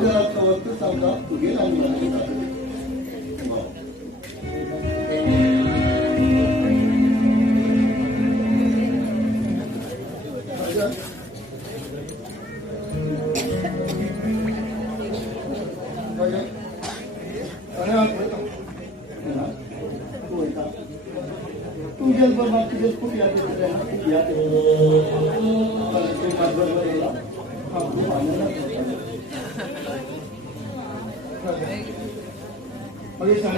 घरातलं वस्तू समजा फुगेल आणि मला तू जलभर मग तुझे खूप याद येत खूप याद खूप आनंद अरे सांग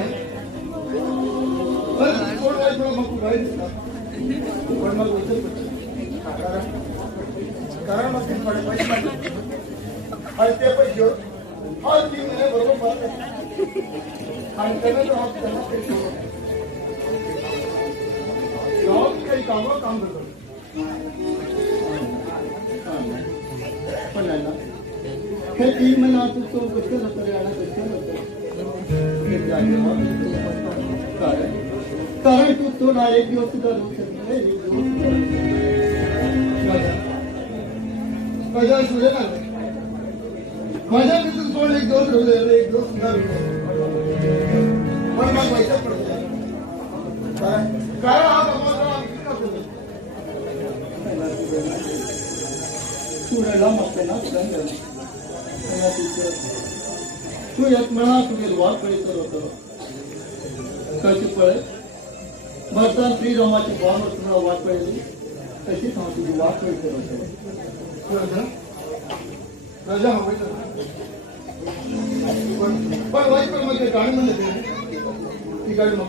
मग खूप आहे पण मग कारण मग ते पैसे आणि ते पैसे हा 3 महिने बरोबर आणि त्यांना काही कामं काम करतो पण ना हे 3 महिना तो कसं जातं रे आणि कारण तू तो ना एक दिवस सुद्धा राहू शकत माझ्या सुरे ना माझ्या तिथून कोण एक दिवस राहू एक दिवस सुद्धा पण मग पैसा पडतो कारण हा सूर्याला मग ना तू यात म्हणा तुझे वाट पळीत होतं कशी पळे भरतान श्रीरामाची बाण तुम्हाला वाट पडली तशी तुझी वाट पळीत होतं राजा हवायचं पण वाईट पण मग गाडी मध्ये ती गाडी मग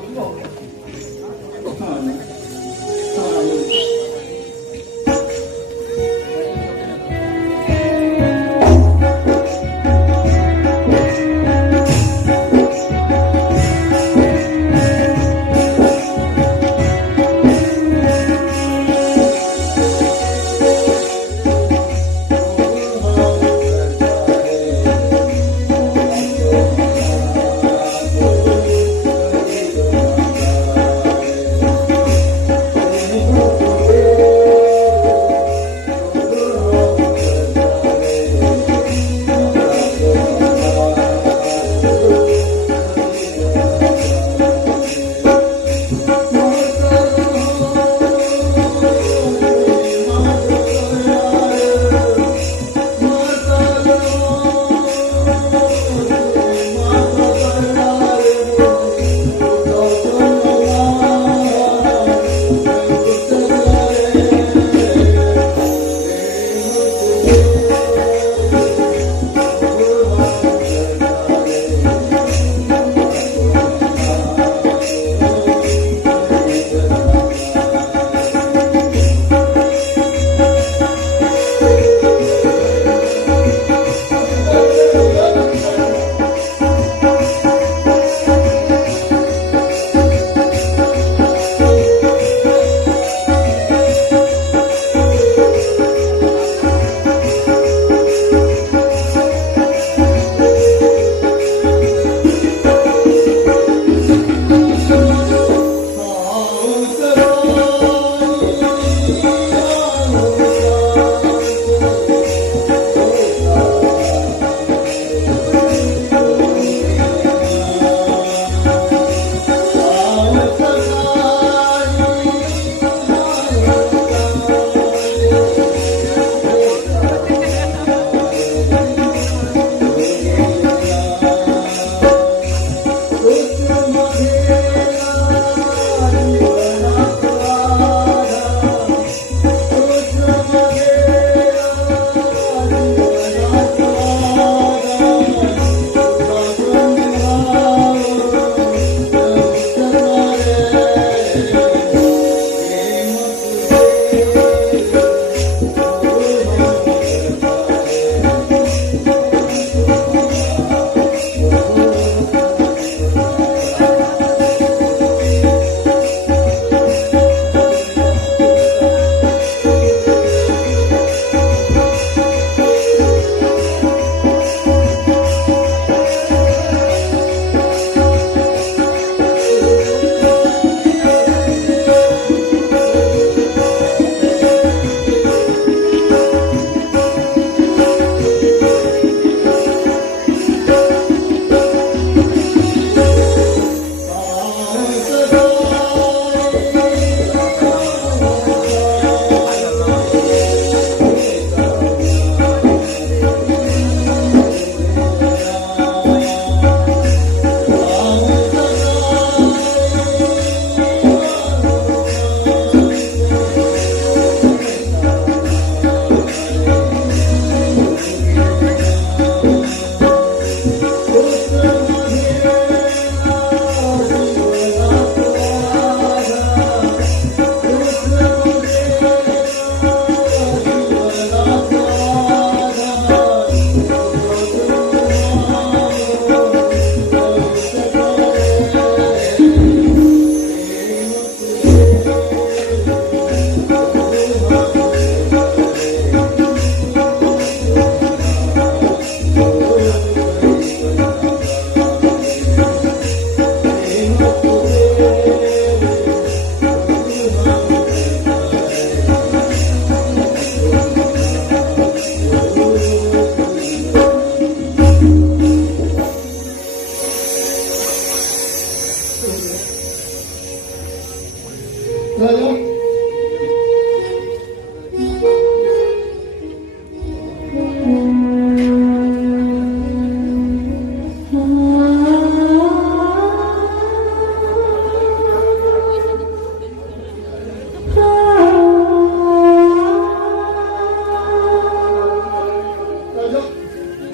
राजा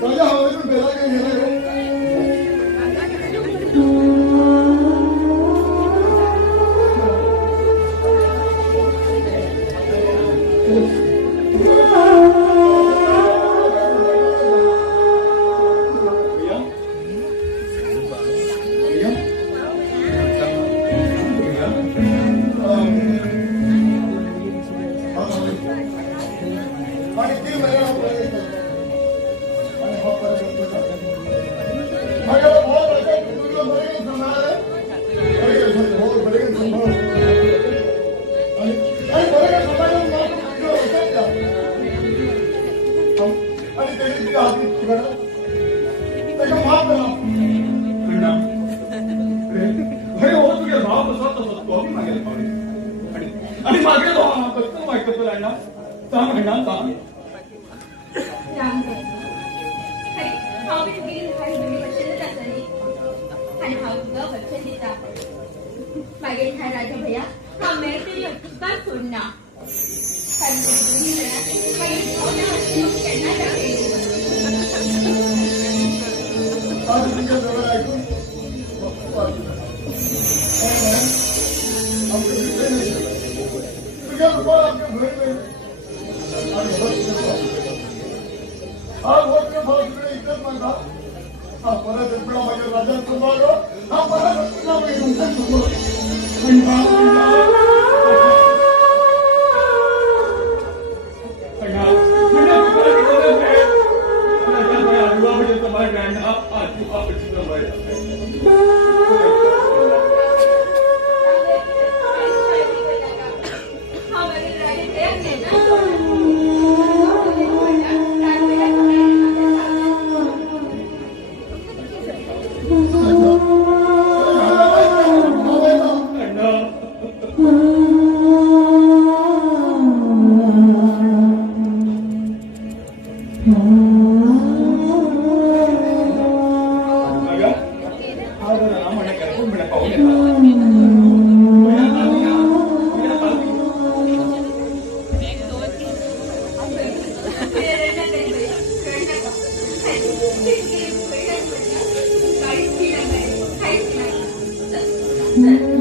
राजा हवेतून बेला काही गेला आणि 3 महिन्याला आणि मागे मागे राजा भैया हा मेरे का सोडना Thank you.